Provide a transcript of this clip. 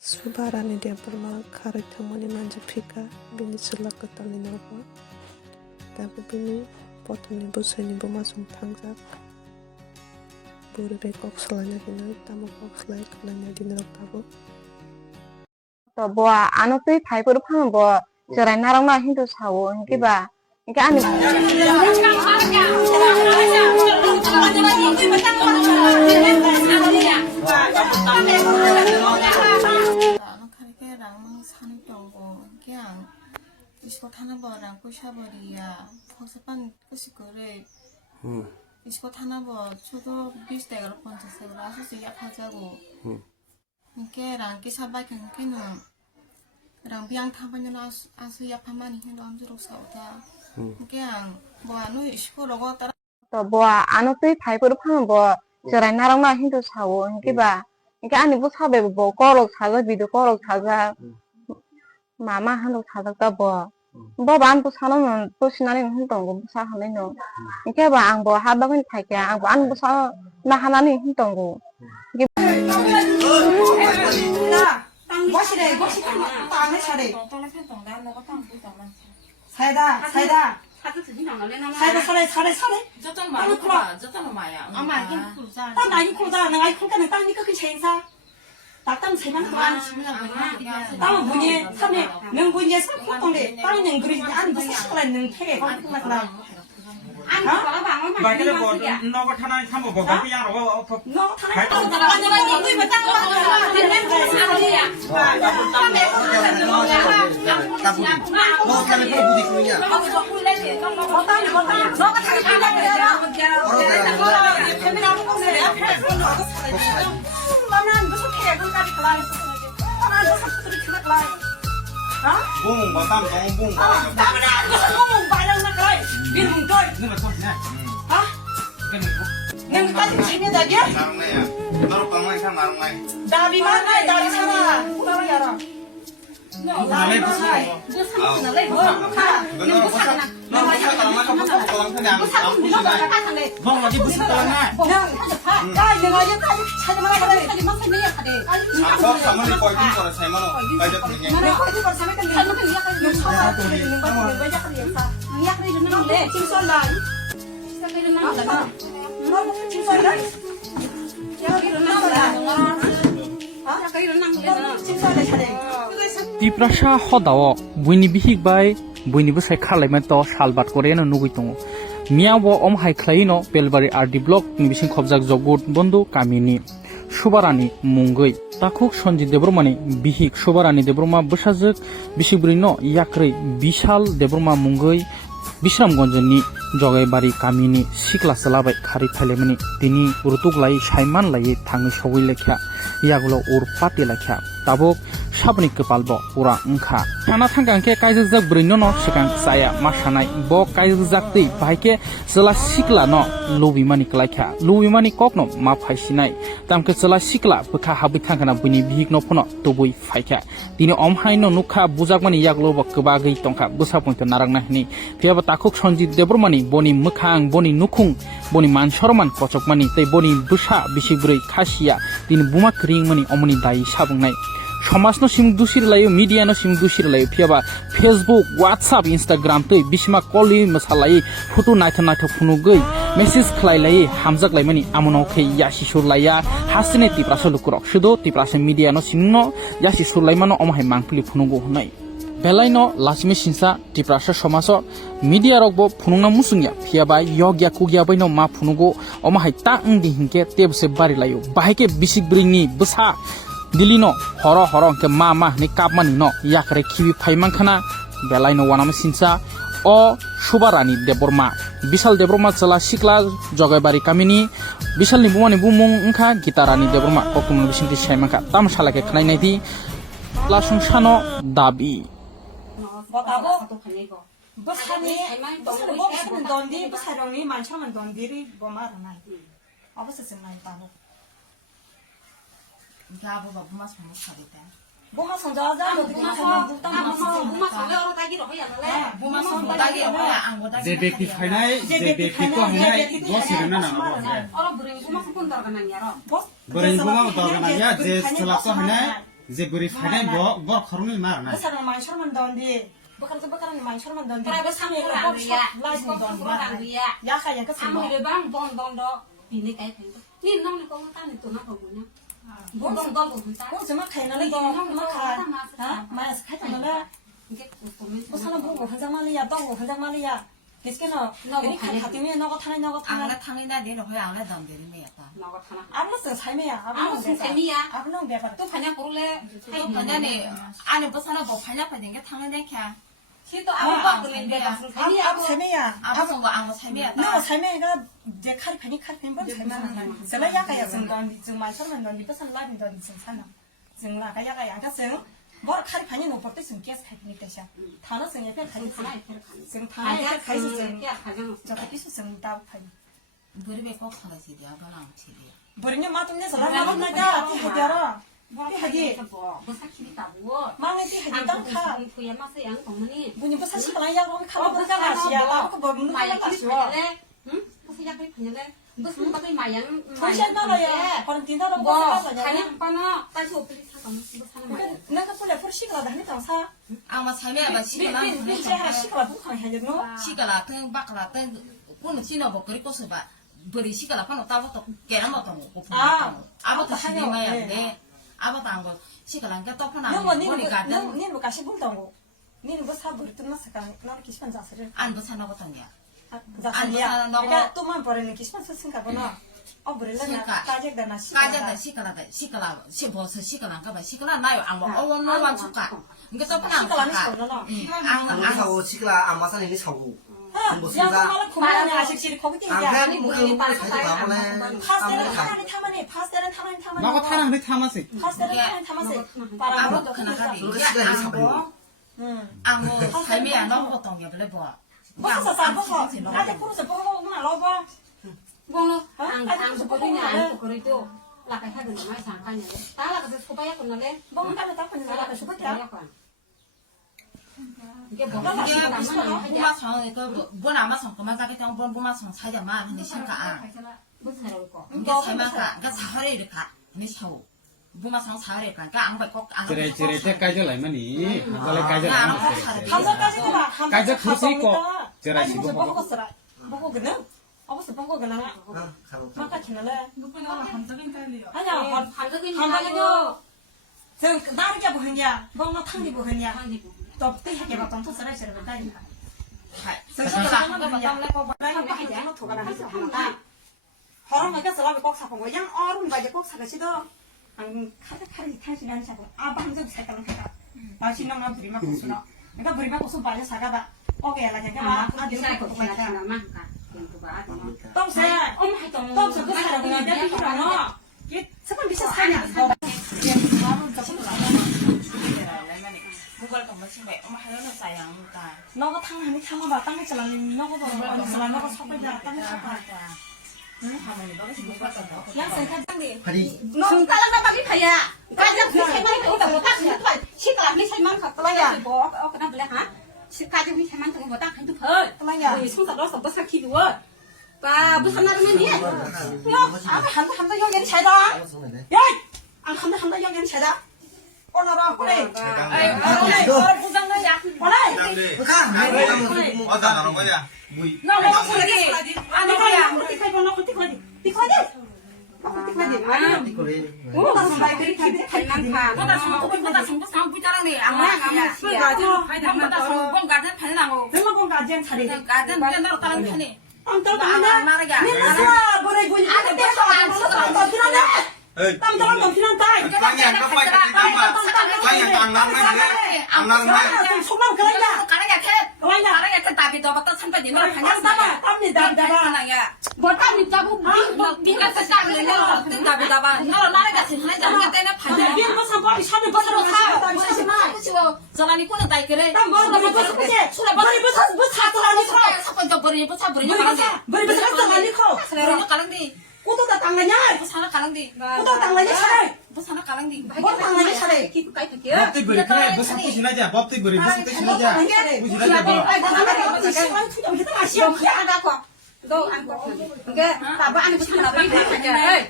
Subha Rani Debbarma kha Manjak kha bini Chwla Kwtal ni Nogo dabu bini potomni bosaini bomasung tangjak buru be kok salanya dino tamo kok salai kalanya dino dabu to bo ano tui phai pur phang bo jerai narang na hindu sawo hinki ba hinki ani Isko thana bo rang puisa boriya phospan kusikore isko thana bo chodo 20 টাকা 50 টাকা asu se ya khajago ke rang ki sabai kan kino rang biang thamanya asu ya phamani hindo amjuro sauta ke ang bo anu isko logo tara to bo ano tui phai pur phang bo jerai narang na hindu sawo hinki ba hinki ani bo sabe bo korok saja bidu korok saja mama hanu saja ta bo bo ban bu sano non bu sinani hintong bu sa hanai no hinki ba ang bo ha ba kan thai kya ang bo an bu sa na hanani hintong go 낙당 세면 그만 땅은 문이 산에 능군이 산코동데 땅은 능그리 안 무슨 시골에 능태게 거기나 안 봐봐 방어만 바이크를 뭐 너가 타나 참고 뭐 그냥 너 타나 나가 여기 뭐 땅 된는 거 사람이야 너 타는 거 부디 그냥 뭐 땅이 너가 타게 간다고 나는 무슨 개그까지 갈라했어. 나는 사람들이 그래 갈라. 봉 마담 봉 나는 무슨 뭐 말하는 거야. 미는 걸. 너가 손이야 아? 내가 까지 재미다기야? 나랑나야 너로 방망이 상 나랑나야 나비만 나비 살아. 나랑 알아. 나를 부수고 나를 뭐? 너는 부사 너 부사 가만 부사 가만 그냥 너 어디 부사 가만 야, 내가 여기까지 찾아만 가래. 하지만 선배야 가래. 저 사람을 거기 거는 세마노 가이드 그냥 내가 거기 거기 사면 근데 잘못 이야기하는 거 사와 그러는 거 왜 자꾸 얘기사? 이야기 좀 하는데 징설라. 이야기 좀 하다가 너 징설라? 이야기 좀 하다가 Tiprasha hodao buini bihik bai buini bu sai khalaiman to salbat koreano nugui tongo miawo om hai khlaino pelbari RD block ni bising khobjak jogbot bondu kamini Subha Rani mungoi takhuk Sonjit Debbarmani bihik Subha Rani Debbarma bwsajak bisibrino yakrei bishal Debbarma mungoi Bisramgonjoni Jogaibari kamini sikla salabai khari thailemani tini urutuklai saiman lai thangi sogoi lekha yagulo urpati lekha tabok sabni kepalbo ura ungkha thana thangangke kaijak brino no sikang saya masanai bo kaijak tei baike jela sikla no lobimani klaikha lobimani kokno ma phaisinai tamke jela sikla bkha habi thangana buni bihik no phono tobui phaikha tini omhaino nukha bujakmani yaglo bo kbagei tongkha busapointo narangna hini phiaba takhuk Sonjit Debbarmani boni mukhang boni nukhung boni man sorman kochokmani tei boni busa bisibrei khasiya tini buma kringmani omoni dai sabungnai Somas no sim dusir layo media no sim dusir layo phiaba Facebook WhatsApp Instagram tei bisma koli masalai photo naitha naitha phunugei message khlailai hamjak laimani amono khei yasi surlaya hasine tiprasa lukurok sudo tiprasa media no simno yasi surlaimano omhai mangpili phunugo hunai Belaino lasmi sinsa tiprasa somaso media rokbo phunungna musungya phiaba yogya kugya baino ma phunugo omahai ta ungdi hinke tebse bari layo bahike bisikbringni bsa dilino horo ke ma ni kapmani no yakre khibi phaiman khana belaino wanama sinsa o Subha Rani Debbarma Bishal Debbarma chala sikla jogaibari kamini Bishal ni bumani bumung ungkha Gita Rani Debbarma kokum bisinti saimanka tam salake khnai naidi lasung sano dabi 부산이 부산은 뭐 부산은 돈디 부산이 만차면 돈디리 뭐 말하나 아버스 정말 따로 야보가 무마 성목 하겠다 뭐가 성자자 무마 성자로 따기로 해야 할래 무마 성 따기 뭐야 안 보다 जे व्यक्ति फाइनाय जे व्यक्ति को हैनाय बसिरन न 어라 브레이 무마 성 본다가 나냐로 बरेन बुमा तो गनाया जे चलाको हैनाय जे बोरै फायनाय बर खरंनि मार ना बोसारा मानसरमान दंदि बोकारानि मानसरमान दंदि प्राइभेट सामलायग्रा गैया लाइसेन्स दं गैया या खाया का आं होरैबा आं बन द बिनि गाय फाय नि नंनिखौ तानि तोना हगुना बन दल बुंता 어 정말 खायनानै दं मा खा हा मा खायनानै 이게 보면 बोसारा बुंगो 한장 말이야 दंगो 한장 말이야 계속해서 너가 가티미 너가 타네 너가 타네 angla thangina de no hoya angla dam de ne ya ta 나가 타나 아무스 삶이야 아무 생생이야 아무는 배가 또 파냐 고를래 to panya ne ane basana bo phanya pa denge thangna de kya 시도 아무 바꾸는 데가 아무 삶이야 abu song ga angla sai me ya 너 ta 삶이가 이제 칼이 번 삶만 제가 야가야 정말 정말 설만 넌 이것은 라빈 넌 정산나 정라가 야가 야가서 뭐 칼이 반이 높을 때 지금 계속 가니까 샤 단어성에 별 가지 하나 이렇게 지금 단어에 가지 좀 야 가정 저거 있어 좀 다우파니 buri be ko khala si dia bana chi dia 버리냐 마tum 내서 라마 나가 하더라 뭐 하지 뭐 사키리 따고 망해지 하지 땅타 부야 마서 양 동문이 문이 뭐 사실 그냥 야고 칼로 보자가 시야 라고 뭐 문을 마야 닫아 키리 쉬워 파냐래 응 무슨 약을 파냐래 무슨 것도 마양 정신 나라야 버린 뒤나라 뭐 뭐 사가냐 가냥 빠나 다시 오프리 사가 뭐 사는 거야 내가 폴레 폴 시그라다 하니 당 사. angma sai me ba shi la 니 제가 시그라 북한 해야 너. shi ga la ten bak la ten ko no chi no bo kri ko so ba buri shi ga la pa no ta bo to ke na mo to mo ko abu to shi ma ya ne abu ta ngo shi ga la ga to pa na 너뭐 bo ni ga de 니뭐 가시 불던고. 니는 뭐 사부를 뜯나서 가 나를 기시판 자스를. an bo sa no ko tanya 자스야. 그러니까 또만 버리는 기시판 썼은가 보나. 버릴래나 까지다 시. ka ja da shi ga la shi bo sa shi ga la ga ba shi ga la na yo ang bo o no wan chu ka nge to pa na 시그라니 ka 썼나. ang 사고 시끄라 안마산에 니 사고 야, 말은 그만해 아식실이 거기 안 야. 해니 뭐 그런 거 가지고 가면은 파스텔은 타마니 파스텔은 타마니 나가 타는 데 타마세 파스텔은 타마니 타마세 abu 바람도 kana ga de 그렇게 ya 시간이 ang bo 사고 ang bo sai me ya no ko tong ya ble bo 벗어 사 벗어 아직 풀어서 벗어보구나 러봐 뭐노 안 보거든요 안 보거든요 라가 하는 거 많이 상관이야 따라 가서 소바야 건너래 뭐 따로 닦고 있는 사람 죽었다 이게 뭐 이게 부마 성 그 뭐나 아마 성 그만 가게 되면 부마 성 사자마 근데 신가 아 못 살아올 거 이게 살만가 그러니까 사활에 이렇게 근데 샤오 부마 성 사활에 그러니까 안 받고 안 지레 까지 라이마니 한달에 까지 한성까지도 봐 까지 풀수 있고 지라 아니 시고 뭐 먹었어라 먹어거든 어버스 먹어거나 막까 지나래 아니야 한다기도 저 나르게 보느냐 먹는 탕리 보느냐 또 때하게 봤던 토스를 저러면 다니까 저기서 하는 거 봤다 내가 하지 않아 도가라 해서 하나다 허름하게 서라고 꼭 사본 거 양 얼음바게 꼭 사가시도 안 카드 타시는 사고 아 방금 색깔은 하다 맛있는 거 부리만 고수나 그러니까 부리만 고수 빨리 사가봐 오게 라게 막 bisa kok cara mah kak yang coba 똥새 똥새 그 사람 그냥 내 필요하노 이게 잠깐 미쳐 사냐 무걸 거 뭐지 왜 엄마 하려는 사양 다 너가 탕하니 탕어봐 땅에 잘라니 너가도 너가 섞어야 땅에 섞어 할머니 너가 지금 못 봤어 양생 사장님 하디 너 따라가 빨리 가야 가자 그 세만이 오다 못 하지 시가 안 세만 갖고야 뭐 그나 그래 하 시까지 미 세만 좀 못다 한두 번 그만이야 이 손가락 서 버사 키도 빠 무슨 말이면 니 한다 여기는 잘다 야 한다 여기는 잘다 오너라 그래 부장나야 오래 어다 나는 거냐 무이 너가 그러게 아니 거야 그렇게 살고 너 그렇게 거지 그래 오다 정말 그렇게 팔만 파 보다 성부 상 부자라네 아마 보다 성공 가든 팔나고 내가 건 가지한 차례 가든 내가 다른 편이 땀 나라가 내가 뭐래 보니 안 돼서 안 써서 안 들었네 땀 넘치는 딸 땅이 안 깎아 땅이 안 나르네 안 나르네 속만 그러냐 가라가 캣 그러냐 가라가 캣 답이 더 받다 선배 니는 땀 땀이 하나야 뭐 땀이 짜고 네가 땀을 내려 답이 답아 너 나라가 신내 자는 때는 반대 비엔 버서 버리 샤는 버서 땀이 사지마 저라니 꼬는 다이 그래 땀 머리 버서 그지 머리 버서 뭐 사더라니 사건 더 버리 버사 버리 머리 버서 갔어 많이 커 그러는 가는데 꼬도다 당나냐 부산을 가는데 꼬도 당나냐 차례 부산을 가는데 뭐 당나냐 차례 기쁘게 할게 법대 버리 그래 뭐 사고 지나자 법대 버리 뭐 사고 지나자 지나자 뭐 너 안고 그게 나봐 안 붙으면 나봐 이렇게 하자